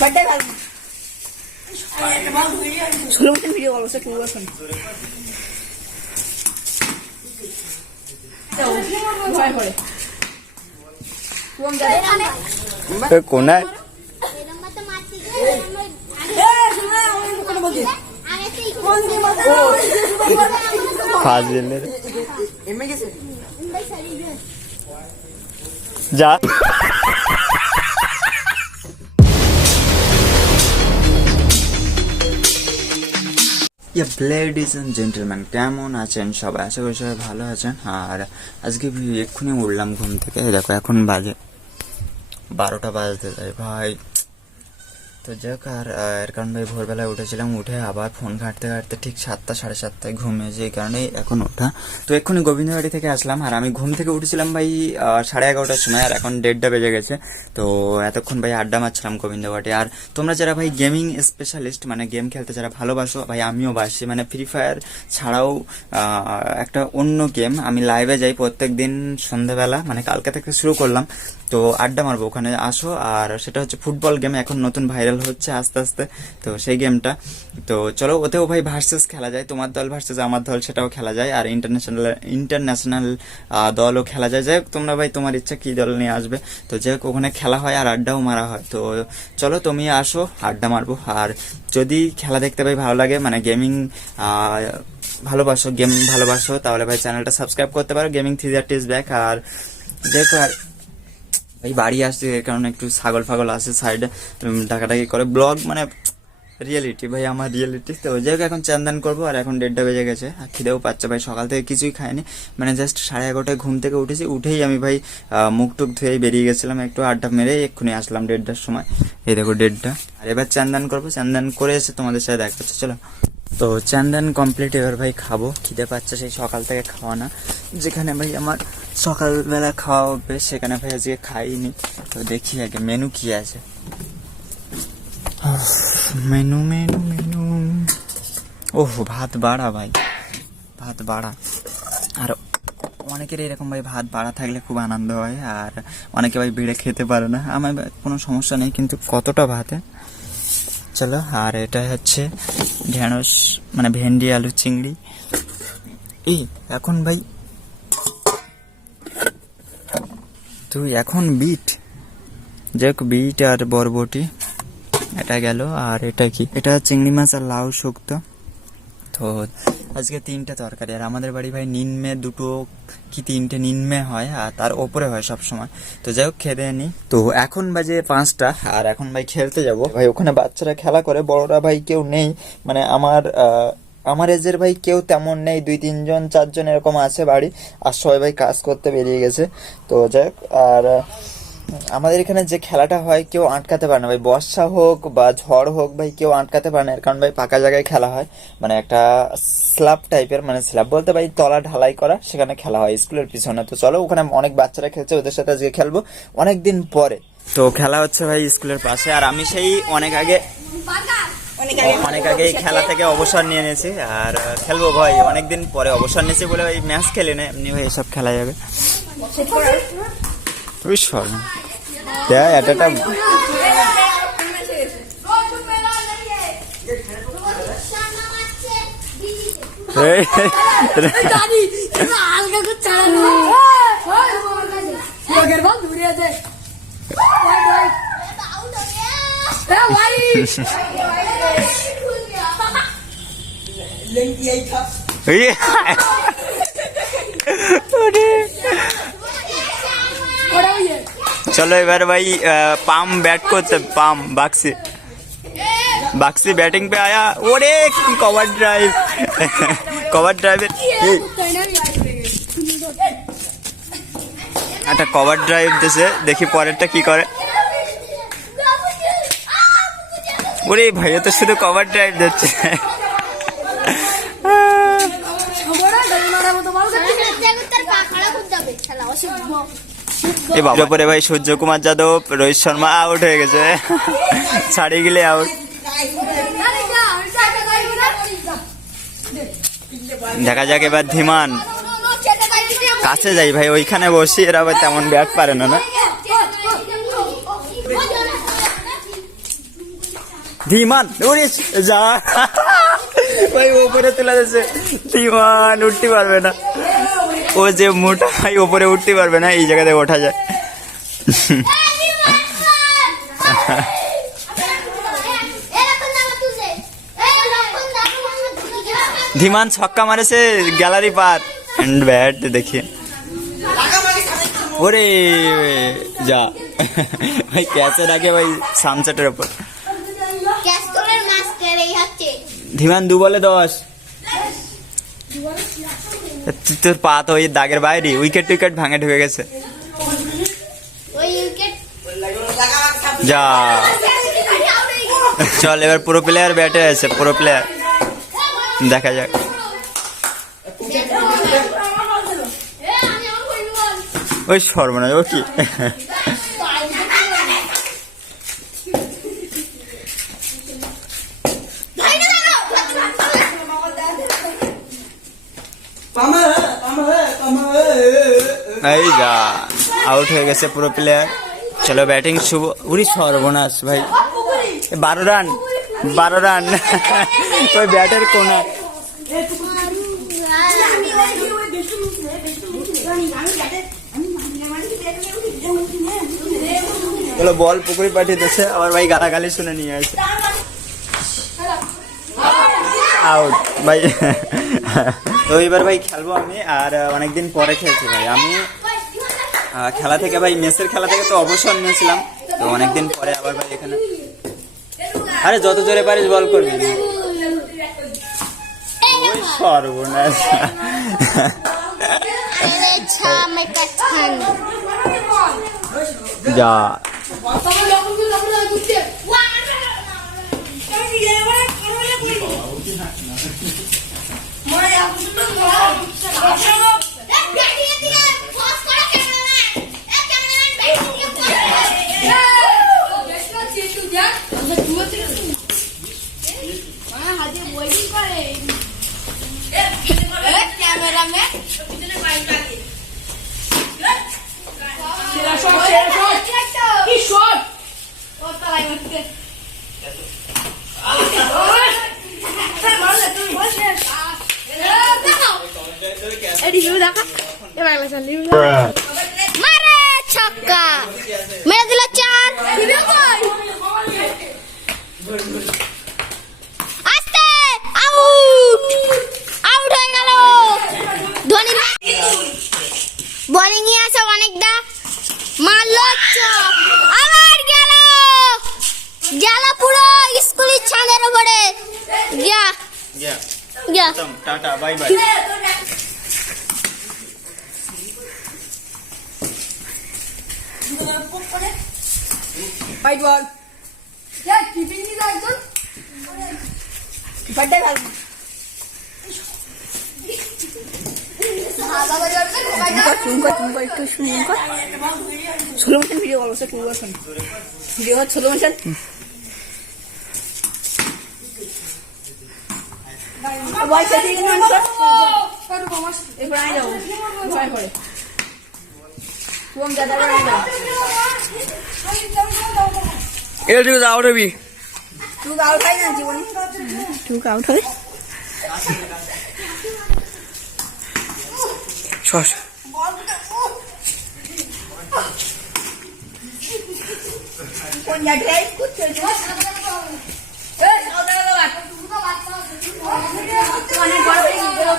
Birthday গাল ষোলো মতন ভিডিও করব সে করব এখন কোনায় ফাজিলের। এমএ গেছে যা লেডিস অ্যান্ড জেন্টেলম্যান কেমন আছেন সবাই? আশা করি সবাই ভালো আছেন। আর আজকে এক্ষুনি উঠলাম ঘুম থেকে। দেখো, এখন বাজে বারোটা বাজতে যায়। ভাই তো যাক, আর এর কারণ ভাই ভোরবেলায় উঠেছিলাম, উঠে আবার ফোন ঘাঁটতে ঘাঁটতে ঠিক সাতটা, সাড়ে সাতটায় ঘুমিয়েছি এই কারণে এখন ওঠা। তো এক্ষুনি গোবিন্দবাড়ি থেকে আসলাম, আর আমি ঘুম থেকে উঠেছিলাম ভাই সাড়ে এগারোটার সময়, আর এখন দেড়টা বেজে গেছে। তো এতক্ষণ ভাই আড্ডা মারছিলাম গোবিন্দবাটি আর তোমরা যারা ভাই গেমিং স্পেশালিস্ট মানে গেম খেলতে যারা ভালোবাসো, ভাই আমিও বাসি মানে ফ্রি ফায়ার ছাড়াও একটা অন্য গেম আমি লাইভে যাই প্রত্যেক দিন সন্ধেবেলা মানে কালকে থেকে শুরু করলাম। তো আড্ডা মারবো ওখানে, আসো। আর সেটা হচ্ছে ফুটবল গেম এখন নতুন ভাইরাল হচ্ছে আস্তে আস্তে, তো সেই গেমটা তো চলো, ওতেও ভাই ভার্সেস খেলা যায়, তোমার দল ভার্সেস আমার দল সেটাও খেলা যায়, আর ইন্টারন্যাশনাল ইন্টারন্যাশনাল দলও খেলা যায়। যাই হোক, তোমরা ভাই তোমার ইচ্ছা কি দল নিয়ে আসবে। তো যাই হোক, ওখানে খেলা হয় আর আড্ডাও মারা হয়। তো চলো, তুমি আসো, আড্ডা মারবো। আর যদি খেলা দেখতে ভাই ভালো লাগে মানে গেমিং ভালোবাসো গেম ভালোবাসো, তাহলে ভাই চ্যানেলটা সাবস্ক্রাইব করতে পারো। গেমিং থ্রি আর টিস ব্যাক আর দেখো আর এই বাড়ি আসছে, এর কারণে একটু ছাগল ফাগল আসে সাইডে ডাকাডাকি করে। ব্লগ মানে রিয়েলিটি ভাই, আমার রিয়েলিটি তো যাই হোক, এখন চান্দান করব, আর এখন দেড়টা বেজে গেছে। আর খিদেও পাচ্ছে ভাই, সকাল থেকে কিছুই খাইনি। মানে জাস্ট সাড়ে এগারোটায় ঘুম থেকে উঠেছি, উঠেই আমি ভাই মুখ টুক ধুয়েই বেরিয়ে গেছিলাম, একটু আড্ডা মেরে এক্ষুনি আসলাম দেড়টার সময়। এই দেখো দেড়টা। আর এবার চান্দান করব চান্দান করে এসে তোমাদের সাথে দেখা হচ্ছে, চলো। তো চান্দান কমপ্লিট এবার ভাই খাব। খিদে পাচ্ছে সেই সকাল থেকে খাওয়া না। যেখানে ভাই আমার সকালবেলা খাওয়া হবে সেখানে ভাই আজকে খাইনি। তো দেখি আগে মেনু কি আছে। মেনু মেনু মেনু ওহ, ভাত বাড়া ভাই। ভাত বাড়া। আর অনেকের এরকম ভাই ভাত বাড়া থাকলে খুব আনন্দ হয়, আর অনেকে ভাই বেড়ে খেতে পারে না। আমার কোনো সমস্যা নেই, কিন্তু কতটা ভাতে? চলো, আর এটা হচ্ছে ঢেঁড়স মানে ভেন্ডি, আলু, চিংড়ি। এই, এখন ভাই তুই এখন বিট? যাক বিট আর বরবটি, এটা গেল। আর এটা কি? এটা চিংড়ি মাছ আর লাউ শুক্তো। তো আজকে তিনটে তরকারি। আর আমাদের বাড়ি ভাই নিম্নে দুটো, কি তিনটে নিম্নে হয়, আর তার ওপরে হয় সব সময় তো যাই হোক খেতে নি। তো এখন বাজে পাঁচটা, আর এখন ভাই খেলতে যাব। ভাই, ওখানে বাচ্চারা খেলা করে, বড়রা ভাই কেউ নেই। মানে আমার আমার এজের ভাই কেউ তেমন নেই, দুই, তিনজন, চারজন এরকম আছে বাড়ি, আর সবাই ভাই কাজ করতে বেরিয়ে গেছে। তো যাই আর আমাদের এখানে যে খেলাটা হয় কেউ আটকাতে পারে না। ভাই বর্ষা হোক বা ঝড় হোক, ভাই কেউ আটকাতে পারে না। কারণ ভাই পাকা জায়গায় খেলা হয়। মানে একটা স্ল্যাব টাইপের মানে স্ল্যাব বলতে ভাই তলা ঢালাই করা, সেখানে খেলা হয় স্কুলের পিছনে। তো চলো, ওখানে অনেক বাচ্চারা খেলছে, ওদের সাথে আজকে খেলব অনেক দিন পরে। তো খেলা হচ্ছে ভাই স্কুলের পাশে, আর আমি সেই অনেক আগে অনেক আগে এই খেলা থেকে অবসর নিয়ে নিয়েছি আর খেলব ভাই অনেকদিন পরে অবসর নিয়েছি বলে ওই ম্যাচ খেলে না এমনি ভাই এসব খেলা যাবে। দেখ একটা ভাই চলো এবার ভাই পাম ব্যাট করতে পাম বাক্সি বাক্সি ব্যাটিং पे आया ওরে কি কভার ড্রাইভ কভার ড্রাইভের একটা কভার ড্রাইভ দিয়েছে দেখি পরেরটা কি করে ওরে ভাইয়া তো শুধু কভার ড্রাইভ দিচ্ছে এ বাবার ভাই সূর্য কুমার যাদব, রোহিত শর্মা আউট হয়ে গেছে। ছাড়িয়ে গেলে আউট দেখা যাক এবার ধীমান। কাছে যাই ভাই, ওইখানে বসি, এরা আবার তেমন ব্যাট পারে না না? ধীমান যা। ভাই ওপরে তুলে দিচ্ছে ধীমান উঠতে পারবে না। ও যে মোটা, ভাই ওপরে উঠতে পারবে না, এই জায়গাতে ওঠা যায়। ধীমান ছক্কা মারেছে, গ্যালারি পার। এন্ড ব্যাট দেখি ওরে, যা। ভাই ক্যাচের আগে, ভাই সানসেটের ওপর। ধীমান দু বলে দশ। তোর পা তো ওই দাগের বাইরে, উইকেট টুইকেট ভাঙে ঢুকে গেছে। যা। চল, এবার পুরো প্লেয়ার ব্যাটে আছে, পুরো প্লেয়ার দেখা যাক। ওই সর্বনাশ, ও কি? এই যা আউট হয়ে গেছে পুরো প্লেয়ার চলো ব্যাটিং শুভ উনি সর্বনাশ ভাই। বারো রান বারো রান। ওই ব্যাটের কোনা? বলো, পুকুরি পাঠিয়ে দিচ্ছে আবার ভাই গালাগালি শুনে নিয়ে আসে। আউট ভাই। তো এবার ভাই খেলব আমি, আর অনেকদিন পরে খেলছি ভাই। আমি খেলা থেকে ভাই মেসের খেলা থেকে তো অবসর নিয়েছিলাম। তো অনেকদিন পরে আবার ভাই এখানে। আরে যত জোরে পারিস বল করবি। ওই সর্বনাশ। যা। মারে ছক্কা মেরে দিল চার আস্তে আউট আউট হয়ে গেল ধোনি বোলিং এ আছে অনেকটা মারলো চক গেল পুরো স্কুলের ছাদের উপরে। গিয়া। গিয়া। Tata bye bye. ফাইট বল। ফাইটটাই ভালো চুম কর চুম কর একটু শুনুন কর। ষোলো minute video call two percent video কর ষোলো মিনিট বল সেটি এরপর আমি যাব ভয় করে তুম দাদা আমি যাব এলটি আউট হবি তুই আউট হয় না জীবনে তুই আউট হয় শশ কোন জায়গায় কুত্তে অনেক বড় হয়ে গেছে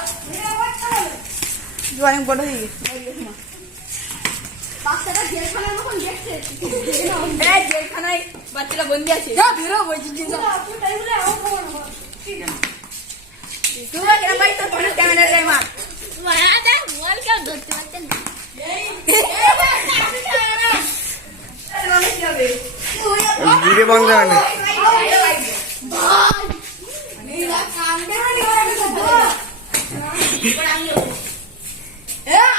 অনেক বড় হয়ে গেছে জেলখানায় বাচ্চারা বন্দি আছে ক্যামেরা ভিডিও বন্ধ হবে না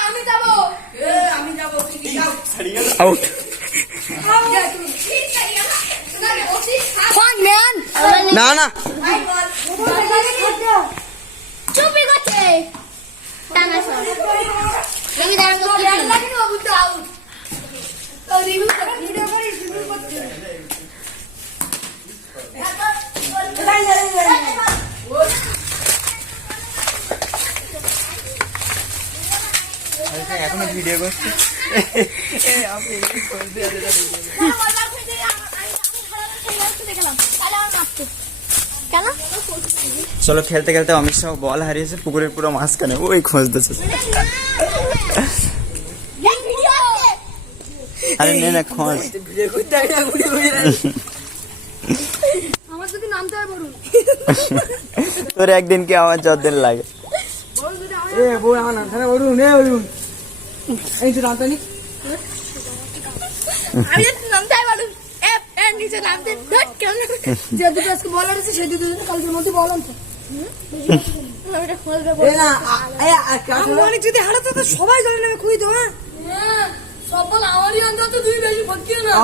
আমি যাব আমি যাব আউট না না। চুপি করছে টানা রবি ভিডিও করছে? চলো খেলতে খেলতে অমিত শাহ বল হারিয়েছে, পুকুরের পুরো মাঝখানে। ওই খুঁজতেছে আরে নে, না, খোঁজ। তোর একদিন কি আমার যতদিন লাগে। বউ আমার অরুণ এ অরুণ এই আমি নামতে বলুন নিচে নামতে। যে দুটো আজকে বল আছে সেই দুটো কালকের মধ্যে বল আনতে এ না আ- এ আ- কাজ হলো? অনেক যদি হারাতো তো সবাই হ্যাঁ সব বল আমারই অন্তত তুই বেশি ভর্তি না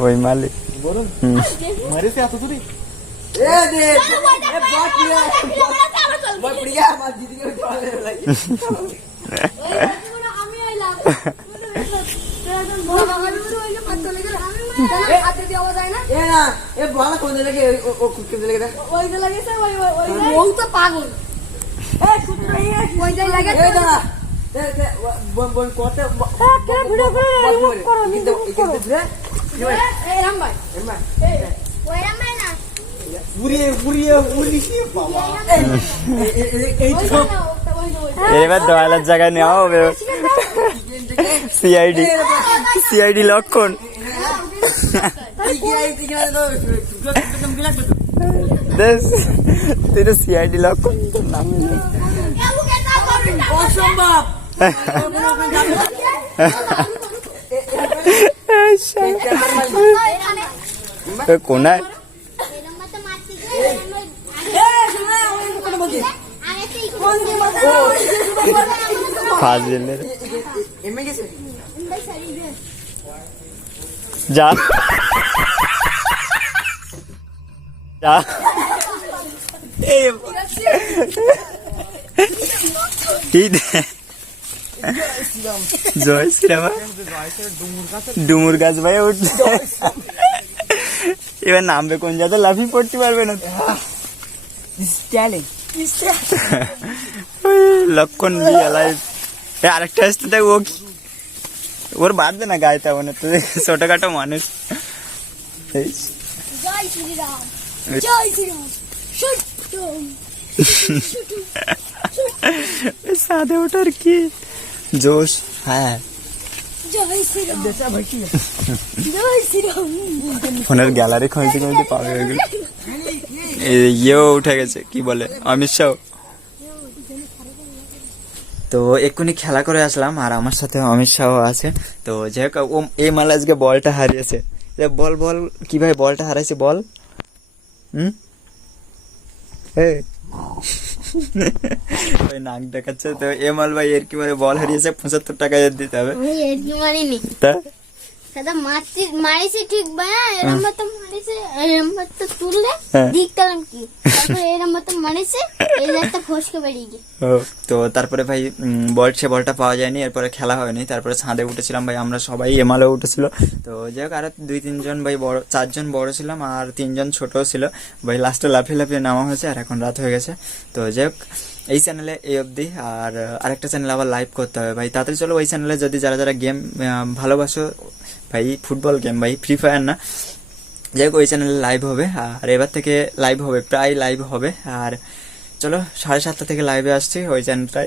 ওই মালিক এ দে এ বাট লিয়া বাট লিয়া আমার দিদি কে জলে লাগি আমি আইলাম হাতে দেওয়া যায় না? এ না এ বালা কোন লাগে ও ও কুকে লাগে দে ওইটা লাগেছে ওই ওই বউ তো পাগল। এ শুধু এই ওইটাই লাগে এ দাঁড়া এ এ বন বন কোতে কে ভিডিও করে রিমুভ করো কিন্তু কিন্তু রে রাম ভাই উড়িয়ে উড়িয়ে বাবা এই তো এবার দয়ালের জায়গায় নেওয়া হবে। সিআইডি সিআইডি লক্ষণ। তুই তো সিআইডি লক্ষণ। তোর নাম অসম্ভব কোনায়? ফাজিলের এমে গেছে যা যা এই এই দে। জয় শ্রীরাম ডুমুর গাছ ভাই উঠছে এবার নামবে কোন যাতে লাফি পড়তে পারবে না লক্ষণ রিয়ালাইজ আরেকটা আসতে দেখ ও কি? ওর বাদ দে না গায়ে তেমন তো ছোটখাটো মানুষ। সাদে ওঠার কি? জোশ হ্যাঁ। জয় শ্রীরাম। ফোনের গ্যালারি খুঁজতে খুঁজতে পাবে ইয়েও উঠে গেছে কি বলে? অমিত শাহ। তো এক্ষুনি খেলা করে আসলাম আর আমার সাথে অমিত শাহ আছে। তো যাই হোক ও এই মাল আজকে বলটা হারিয়েছে। বল বল কীভাবে বলটা হারাইছে বল? হুম। ওই নাক দেখাচ্ছে। তো এমাল ভাই এর কি মানে বল হারিয়েছে? পঁচাত্তর টাকা দিতে হবে। মারিনি তা? দাদা মারতে মারিছে ঠিক এরম মতো মারিছে এরম মতো তুললে হ্যাঁ। দেখতাম কি? তারপর এরম মতো মারিছে এই একটা ফসকে বেরিয়ে গিয়ে। তো তারপরে ভাই বল সে বলটা পাওয়া যায়নি এরপরে খেলা হয়নি তারপরে ছাদে উঠেছিলাম ভাই আমরা সবাই এমালে উঠেছিল। তো যাই হোক আরও দুই তিনজন ভাই বড় চারজন বড় ছিলাম আর তিনজন ছোট ছিল। ভাই লাস্টে লাফিয়ে লাফিয়ে নামা হয়েছে আর এখন রাত হয়ে গেছে। তো যাই হোক এই চ্যানেলে এই অবধি। আর আরেকটা চ্যানেল আবার লাইভ করতে হবে ভাই। তাড়াতাড়ি চলো ওই চ্যানেলে যদি যারা যারা গেম ভালোবাসো, ভাই ফুটবল গেম ভাই ফ্রি ফায়ার না, যাই হোক, ওই চ্যানেলে লাইভ হবে। আর এবার থেকে লাইভ হবে, প্রায় লাইভ হবে। আর চলো, সাড়ে সাতটা থেকে লাইভে আসছি ওই চ্যানেলটায়